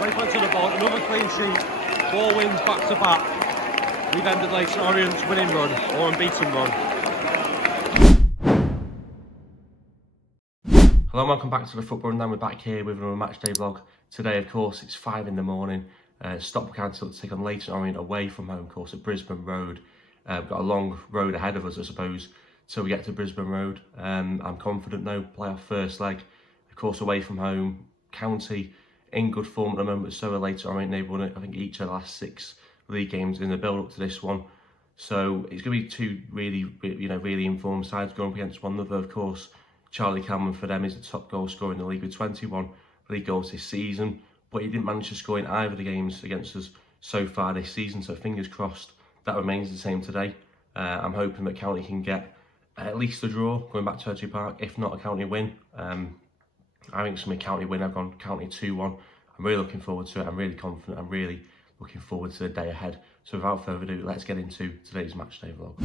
Great point to the ball, another clean sheet, 4 wins back to back. We've ended Leyton Orient's winning run, or unbeaten run. Hello and welcome back to the Football Rundown. We're back here with another matchday vlog. Today, of course, it's 5 in the morning. Stockport Council to take on Leyton Orient away from home, of course, at Brisbane Road. We've got a long road ahead of us, I suppose, till we get to Brisbane Road. I'm confident, though, play our first leg, of course, away from home. County in good form at the moment, so are Leyton Orient. They've won it, I think, each of the last 6 league games in the build-up to this one. So it's going to be 2 really informed sides going up against one another. Of course, Charlie Cameron for them is the top goal scorer in the league with 21 league goals this season, but he didn't manage to score in either of the games against us so far this season, so fingers crossed that remains the same today. I'm hoping that County can get at least a draw going back to Offside Park, if not a County win. I think it's going to be a County win. I've gone County 2-1. I'm really looking forward to it. I'm really confident. I'm really looking forward to the day ahead. So without further ado, let's get into today's matchday vlog.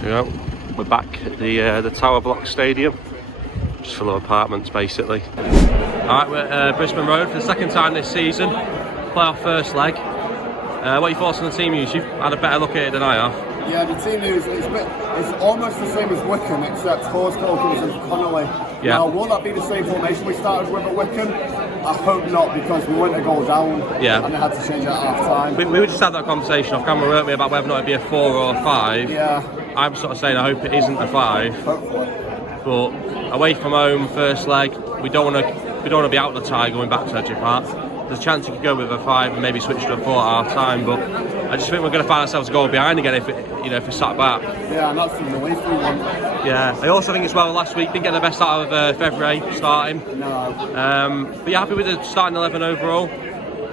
There we go. We're back at the Tower Block Stadium, just full of apartments basically. Alright, we're at Brisbane Road for the 2nd time this season. Play our first leg. What are your thoughts on the team news? You've had a better look at it than I have. Yeah, the team news it's almost the same as Wickham, except Horsfall comes as Connolly. Yeah. Now, will that be the same formation we started with at Wickham? I hope not, because we went a goal down, yeah, and they had to change it at half time. We were just had that conversation off camera, weren't we, about whether or not it'd be a 4 or a 5. Yeah. I'm sort of saying I hope it isn't a 5. Hopefully. But away from home, first leg, we don't want to be out the tie going back to Offside Park. There's a chance you could go with a 5 and maybe switch to a 4 at half time, but I just think we're going to find ourselves a goal behind again if we sat back. Yeah, and that's the relief we want. Yeah, I also think as well last week didn't get the best out of February starting. No. But you're happy with the starting 11 overall?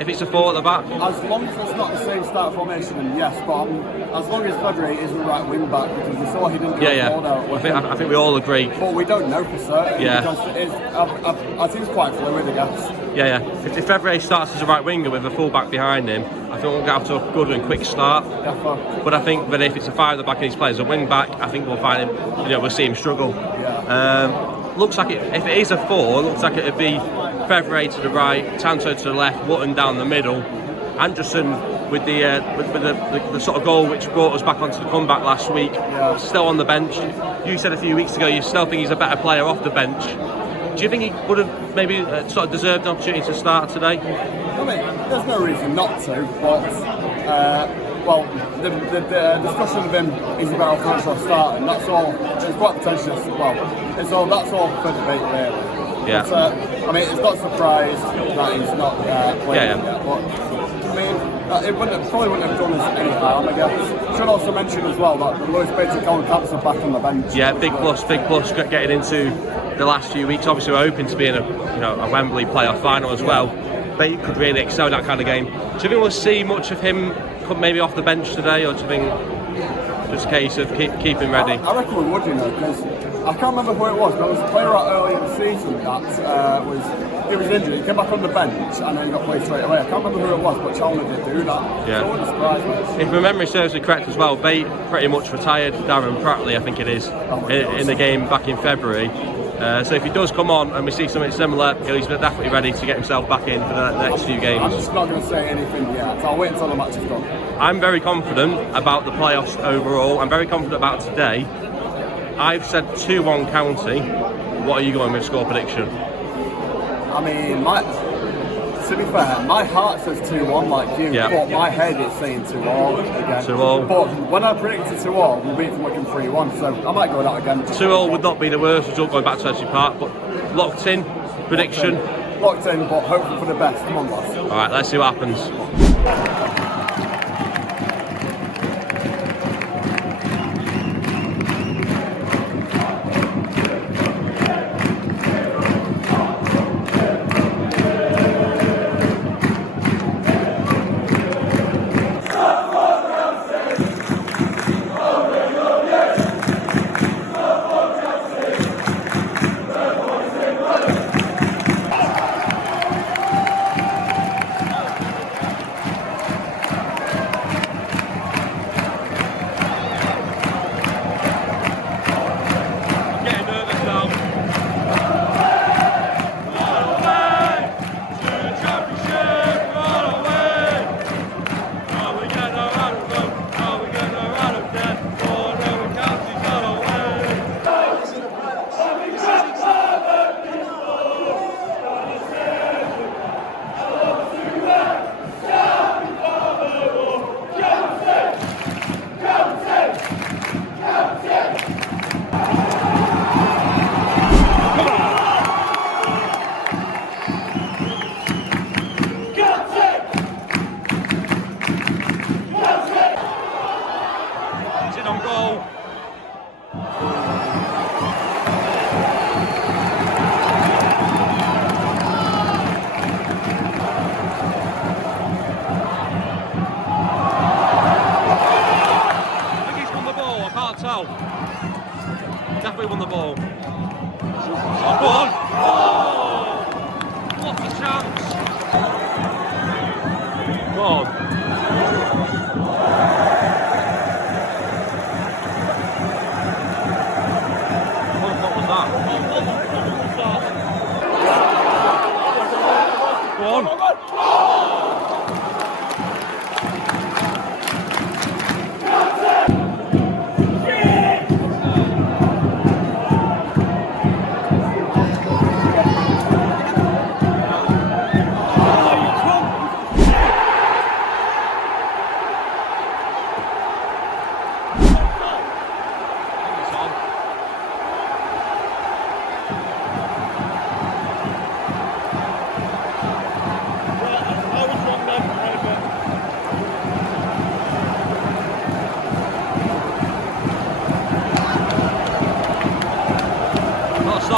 If it's a 4 at the back? As long as it's not the same start formation, then yes, but as long as February isn't the right wing back, because we saw he didn't go I think we all agree. But we don't know for certain, because our team's quite fluid, I guess. Yeah. If February starts as a right winger with a full back behind him, I think we'll get off to a good and quick start. Definitely. But I think that if it's a 5 at the back and he's playing as a wing back, I think we'll find him, we'll see him struggle. Yeah. Looks like if it is a 4, it looks like it would be February to the right, Tanto to the left, Wootton down the middle, Anderson with the sort of goal which brought us back onto the comeback last week, still on the bench. You said a few weeks ago you still think he's a better player off the bench. Do you think he would have maybe sort of deserved an opportunity to start today? I mean, there's no reason not to, but the discussion of him is about potential starting. That's all. It's quite potential. That's all for debate, really. Yeah. But, I mean, it's not surprised that he's not playing yet. But I mean, it probably wouldn't have done us any harm, I guess. Should also mention as well that Lewis Bates and Colin Campbell are back on the bench. Yeah, big plus getting into the last few weeks. Obviously, we're hoping to be in a Wembley playoff final as well. Bate could really excel in that kind of game. Do you think we'll see much of him come maybe off the bench today, or do you think just a case of keep him ready? I reckon we would, because I can't remember who it was, but there was a player out early in the season that was injured. He came back on the bench and then he got played straight away. I can't remember who it was, but Chalmers did do that. Yeah. So it wouldn't surprise me. If my memory serves me correct as well, Bate pretty much retired Darren Pratley, I think it is, in the game back in February. So if he does come on and we see something similar, he's definitely ready to get himself back in for the next few games. I'm just not going to say anything yet. I'll wait until the match is done. I'm very confident about the playoffs overall. I'm very confident about today. I've said 2-1 County. What are you going with score prediction? I mean, to be fair, my heart says 2-1 like you, but my head is saying 2-all again. 2-all. But when I predicted 2-all, we beat from Wickham 3-1, so I might go with that again. 2-all would not be the worst result going back to Offside Park, but locked in prediction. Locked in, but hoping for the best. Come on, boss. All right, let's see what happens. on. What was that? Go on.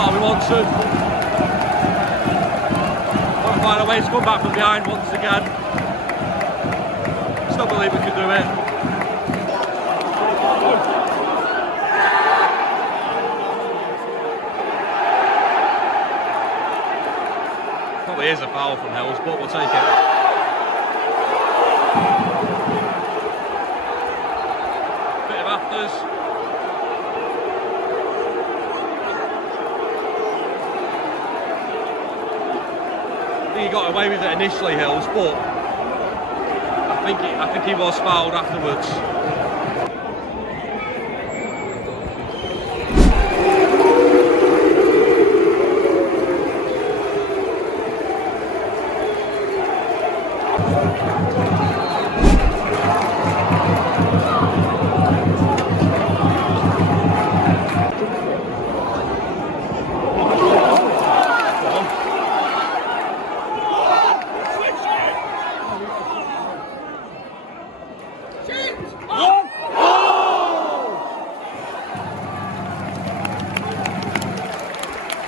We want to find a way to come back from behind once again. Still believe we can do it. Probably is a foul from Hills, but we'll take it. Bit of afters. He got away with it initially, Hills, but I think he was fouled afterwards.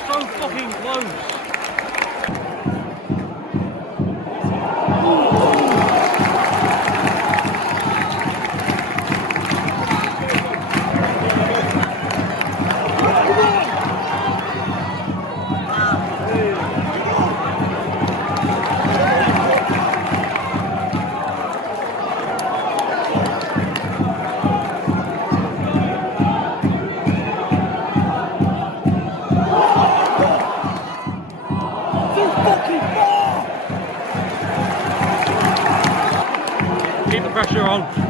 So fucking close. Keep the pressure on.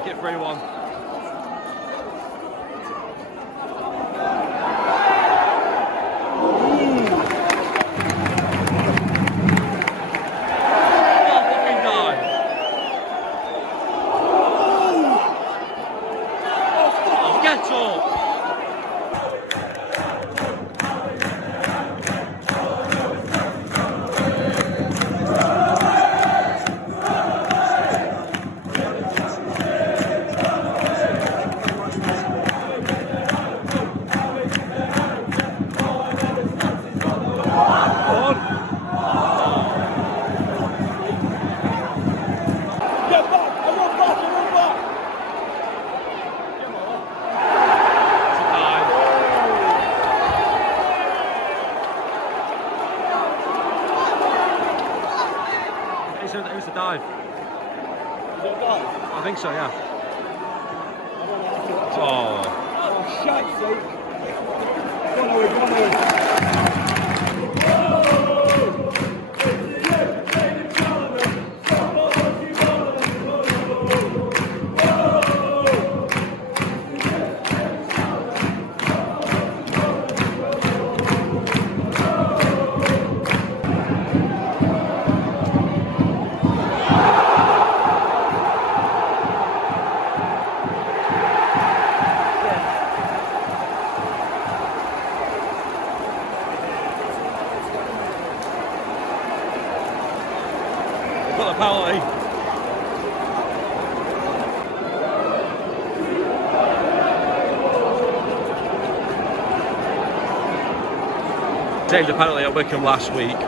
Make it 3-1. It was a dive. Is it a dive? I think so, yeah. Oh, shite sake. Go on, Got the penalty. Tamed the penalty at Wickham last week.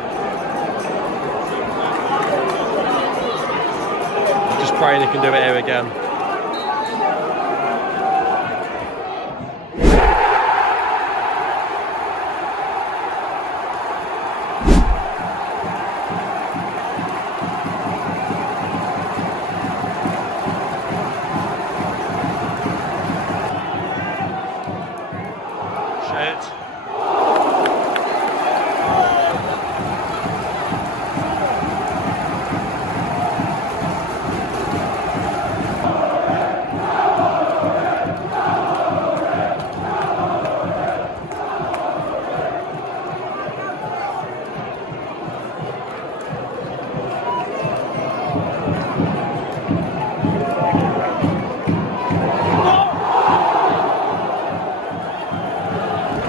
Just praying he can do it here again. Shit.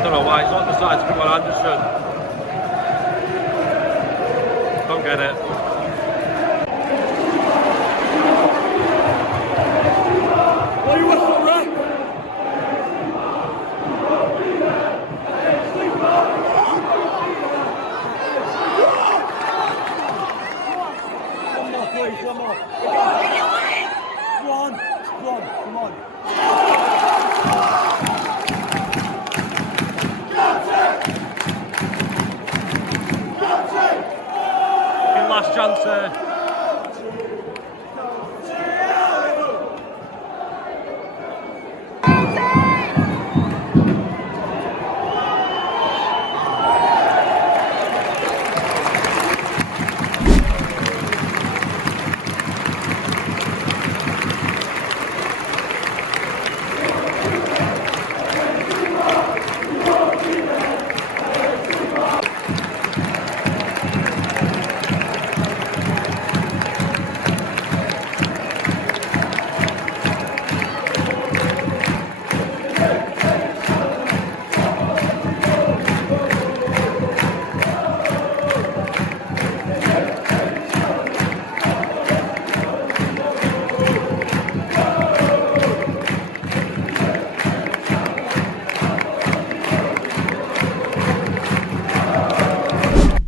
Don't know why, it's not decided to come on Anderson. Don't get it. What are you whistle, Ray? One more, please, one more. Come on. Last chance there.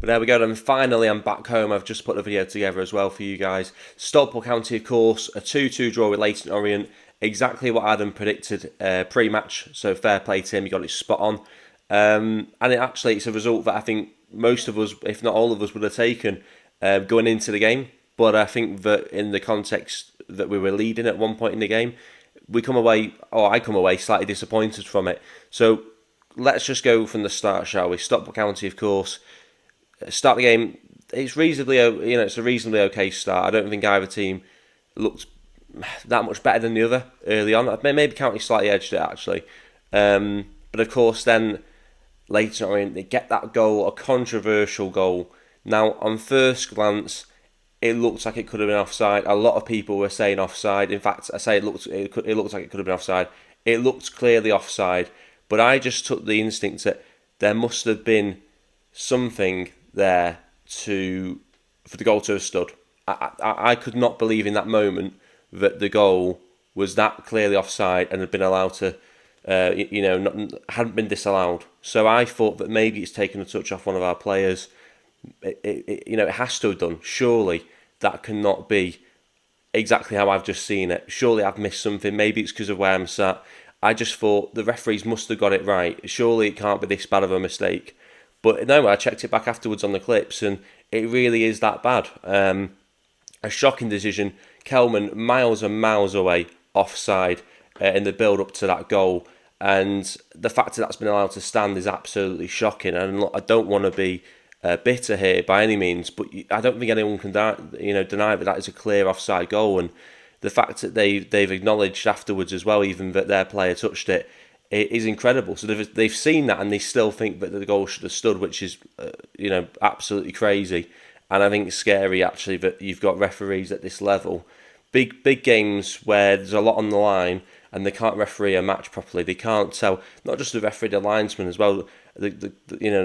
But there we go, and finally I'm back home. I've just put the video together as well for you guys. Stockport County, of course, a 2-2 draw with Leyton Orient. Exactly what Adam predicted pre-match, so fair play to him, he got it spot on. And it's a result that I think most of us, if not all of us, would have taken going into the game. But I think that in the context that we were leading at one point in the game, I come away slightly disappointed from it. So let's just go from the start, shall we? Stockport County, of course. Start the game. It's a reasonably okay start. I don't think either team looked that much better than the other early on. Maybe County slightly edged it actually, but of course then Leyton Orient, they get that goal, a controversial goal. Now on first glance, it looks like it could have been offside. A lot of people were saying offside. In fact, I say it looks like it could have been offside. It looked clearly offside, but I just took the instinct that there must have been something there for the goal to have stood. I could not believe in that moment that the goal was that clearly offside and had been allowed to, hadn't been disallowed. So I thought that maybe it's taken a touch off one of our players. It has to have done. Surely that cannot be exactly how I've just seen it. Surely I've missed something. Maybe it's because of where I'm sat. I just thought the referees must have got it right. Surely it can't be this bad of a mistake. But no, I checked it back afterwards on the clips, and it really is that bad. A shocking decision. Kelman miles and miles away offside in the build-up to that goal. And the fact that that's been allowed to stand is absolutely shocking. And look, I don't want to be bitter here by any means, but I don't think anyone can deny that is a clear offside goal. And the fact that they've acknowledged afterwards as well, even that their player touched it, is incredible. So they've seen that and they still think that the goal should have stood, which is absolutely crazy. And I think it's scary actually that you've got referees at this level, big games where there's a lot on the line and they can't referee a match properly. They can't tell, not just the referee, the linesman as well. The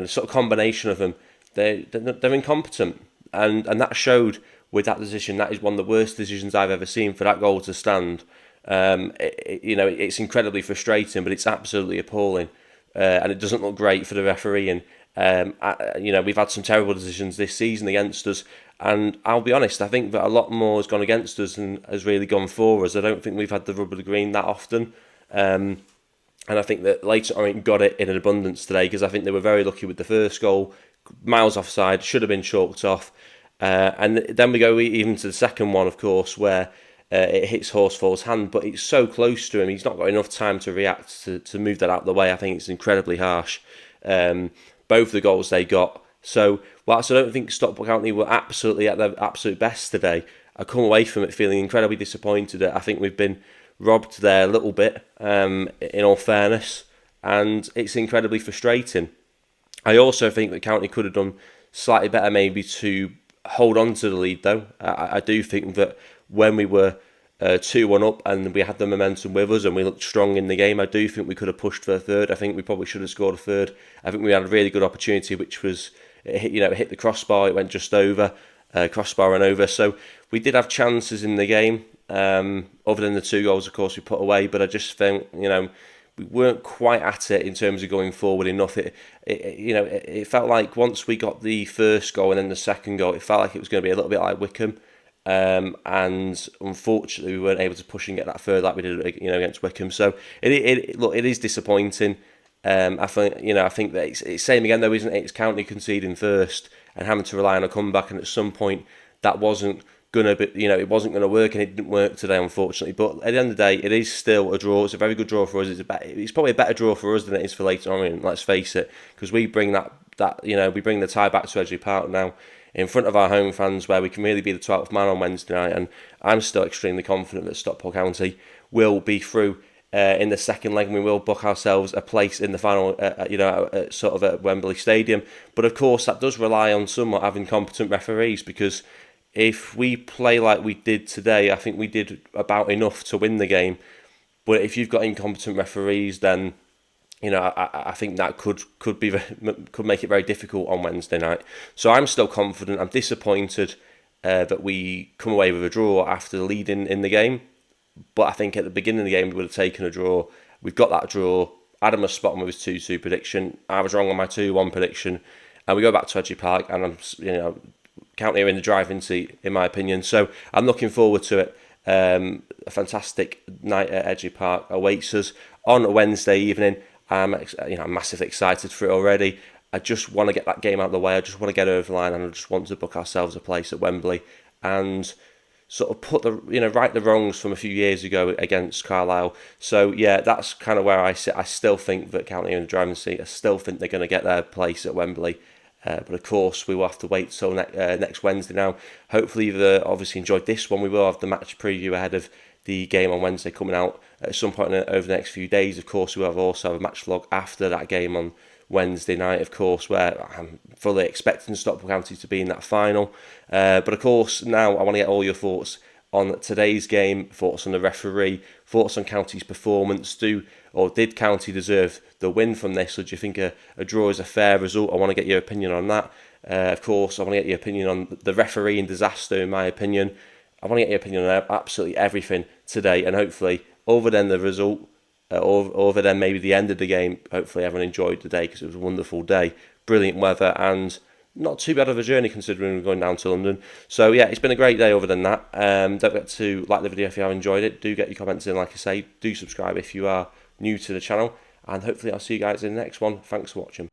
sort of combination of them, they're incompetent, and that showed with that decision. That is one of the worst decisions I've ever seen for that goal to stand. It's incredibly frustrating, but it's absolutely appalling, and it doesn't look great for the referee. And we've had some terrible decisions this season against us, and I'll be honest, I think that a lot more has gone against us than has really gone for us. I don't think we've had the rub of the green that often, and I think that Leyton Orient got it in an abundance today, because I think they were very lucky with the first goal, miles offside, should have been chalked off, and then we go even to the second one, of course, where it hits Horsfall's hand, but it's so close to him, he's not got enough time to react to move that out of the way. I think it's incredibly harsh. Both the goals they got. So whilst I don't think Stockport County were absolutely at their absolute best today, I come away from it feeling incredibly disappointed. I think we've been robbed there a little bit, in all fairness, and it's incredibly frustrating. I also think that County could have done slightly better maybe to hold on to the lead though. I do think that when we were 2-1 up and we had the momentum with us and we looked strong in the game, I do think we could have pushed for a third. I think we probably should have scored a third. I think we had a really good opportunity, which was, it hit the crossbar, it went just over, crossbar and over. So we did have chances in the game, other than the 2 goals, of course, we put away. But I just think, we weren't quite at it in terms of going forward enough. It felt like once we got the first goal and then the second goal, it felt like it was going to be a little bit like Wickham. And unfortunately, we weren't able to push and get that further like we did, against Wickham. So it is disappointing. I think that it's same again though, isn't it? It's County conceding first and having to rely on a comeback, and at some point that wasn't gonna be, it wasn't gonna work, and it didn't work today, unfortunately. But at the end of the day, it is still a draw. It's a very good draw for us. It's probably a better draw for us than it is for Leyton Orient. Let's face it, because we bring we bring the tie back to Edgeley Park now, in front of our home fans, where we can really be the 12th man on Wednesday night. And I'm still extremely confident that Stockport County will be through in the second leg, and we will book ourselves a place in the final, sort of at Wembley Stadium. But of course, that does rely on somewhat having competent referees, because if we play like we did today, I think we did about enough to win the game. But if you've got incompetent referees, then I think that could make it very difficult on Wednesday night. So I'm still confident. I'm disappointed that we come away with a draw after leading in the game. But I think at the beginning of the game we would have taken a draw. We've got that draw. Adam was spot on with his 2-2 prediction. I was wrong on my 2-1 prediction. And we go back to Edgeley Park, and I'm County are in the driving seat, in my opinion. So I'm looking forward to it. A fantastic night at Edgeley Park awaits us on a Wednesday evening. I'm massively excited for it already. I just want to get that game out of the way. I just want to get over the line, and I just want to book ourselves a place at Wembley and sort of put right the wrongs from a few years ago against Carlisle. So yeah, that's kind of where I sit. I still think that County are in the driving seat. I still think they're going to get their place at Wembley. But of course, we will have to wait till next Wednesday now. Hopefully, you've obviously enjoyed this one. We will have the match preview ahead of the game on Wednesday coming out at some point over the next few days. Of course, we will also have a match vlog after that game on Wednesday night, of course, where I'm fully expecting Stockport County to be in that final. But of course, now I want to get all your thoughts on today's game, thoughts on the referee, thoughts on County's performance. Did County deserve the win from this, or do you think a draw is a fair result? I want to get your opinion on that. Of course, I want to get your opinion on the refereeing disaster, in my opinion. I want to get your opinion on absolutely everything today, and hopefully, other than the result, other than maybe the end of the game, hopefully everyone enjoyed the day, because it was a wonderful day, brilliant weather, and not too bad of a journey considering we're going down to London. So yeah, it's been a great day other than that. Don't forget to like the video if you have enjoyed it. Do get your comments in, like I say. Do subscribe if you are new to the channel, and hopefully I'll see you guys in the next one. Thanks for watching.